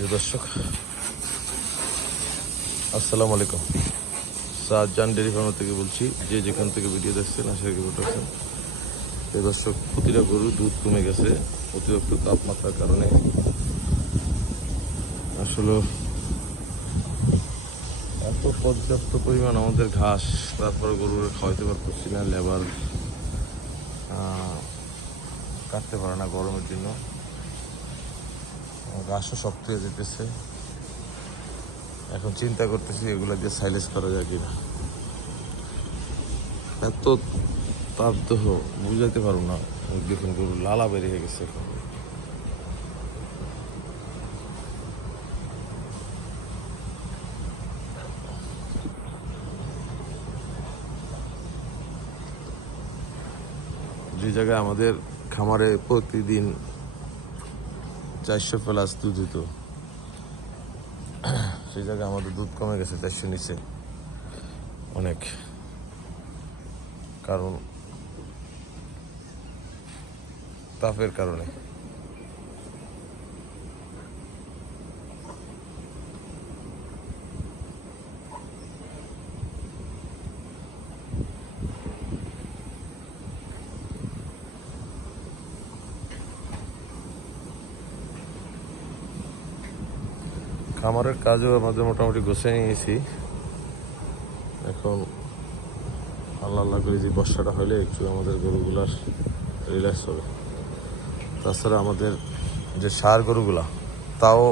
প্রিয় দর্শক, আসসালামু আলাইকুম। শাহজাহান ডেয়ারি ফার্ম থেকে বলছি। যে যেখান থেকে ভিডিও দেখছেন আশা করি ভালো আছেন। প্রিয় দর্শক, প্রতিটা গরুর দুধ কমে গেছে অতিরিক্ত তাপমাত্রার কারণে। আসলে এত পর্যাপ্ত পরিমাণ আমাদের ঘাস, তারপরে গরুর খাওয়াইতে পারতেছি না। লেবার কাটতে পারে না গরমের জন্য, ঘাসও শক্ত হয়ে যেতেছে। এখন চিন্তা করতেছি এগুলো দিয়ে সাইলেজ করা যায় কিনা। এত তাপদাহ বুঝাইতে পারবো না। দেখুন গরু লালা বেরিয়ে গেছে এখন। যে জায়গায় আমাদের খামারে প্রতিদিন 400 প্লাস দুধ হতো, সেই জায়গায় আমাদের দুধ কমে গেছে 400 নিচে অনেক। কারণ তাপের কারণে। খামারের কাজও আমাদের মোটামুটি গোছায় নিয়েছি। এখন আল্লাহ করে যে বর্ষাটা হলে একটু আমাদের গরুগুলার রিল্যাক্স হবে। তাছাড়া আমাদের যে সার গরুগুলা, তাও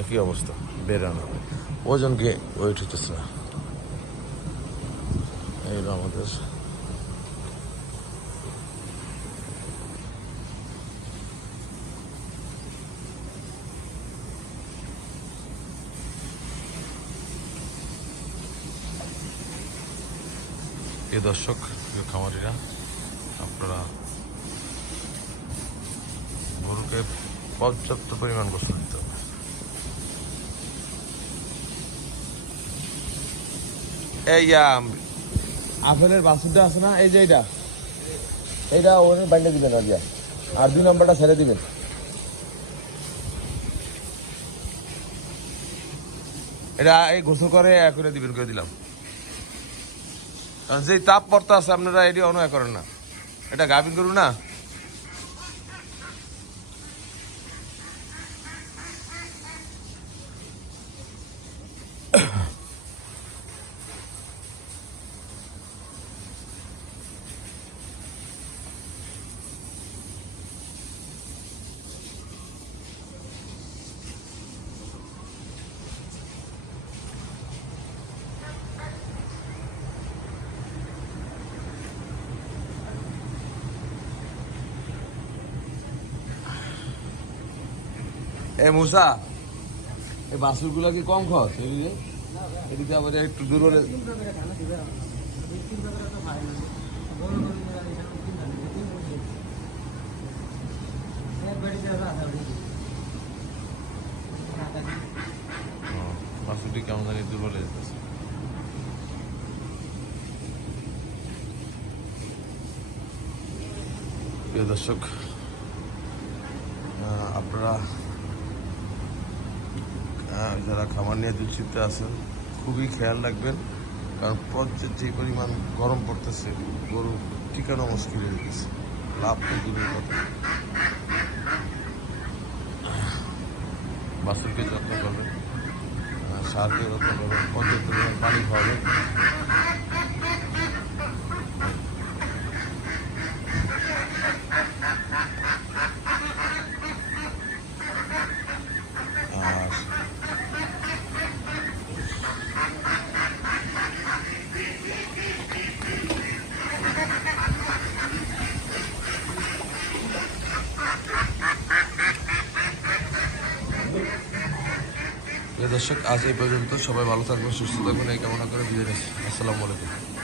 একই অবস্থা, বেরানো ওজন গিয়ে ওয়েট হইতেছে না। এই আমাদের প্রিয় দর্শক, প্রিয় খামারিরা, আপনারা গরুকে পর্যাপ্ত পরিমাণ গোসল দিতে হবে। এই আপেলের বাসুটা আছে না, এই যে এইটা ওর বাইন্ডে দিবেন আর 2 নম্বরটা ছেড়ে দিবেন। এটা এই গোসল করে করে দিবেন, করে দিলাম। কারণ যেই তাপ পড়তে আছে আপনারা এটি অনুয় করেন না। এটা গাভিন গরু না। এ মুসা, এই বাছুর গুলা কি কম খরচ? এদিকে আবার একটু দূর হলে বাছুরটি কেমন জানি দূর হলে যেতেছে। প্রিয় দর্শক, আপনারা যারা খামার নিয়ে দুশ্চিন্তা আছেন খুবই খেয়াল রাখবেন। কারণ যে পরিমাণ গরম পড়তেছে, গরু টিকানো মুশকিল হয়ে গেছে। লাভ তো দূরের কথা। বাছুরকে যত্ন করবেন, সারকে যত্ন করবেন, পর্যাপ্ত পরিমাণ পানি খাওয়াবেন। দর্শক, আজ এই পর্যন্ত। সবাই ভালো থাকবেন, সুস্থ থাকবেন, এই কামনা করে বিদায় নিচ্ছি। আসসালামু আলাইকুম।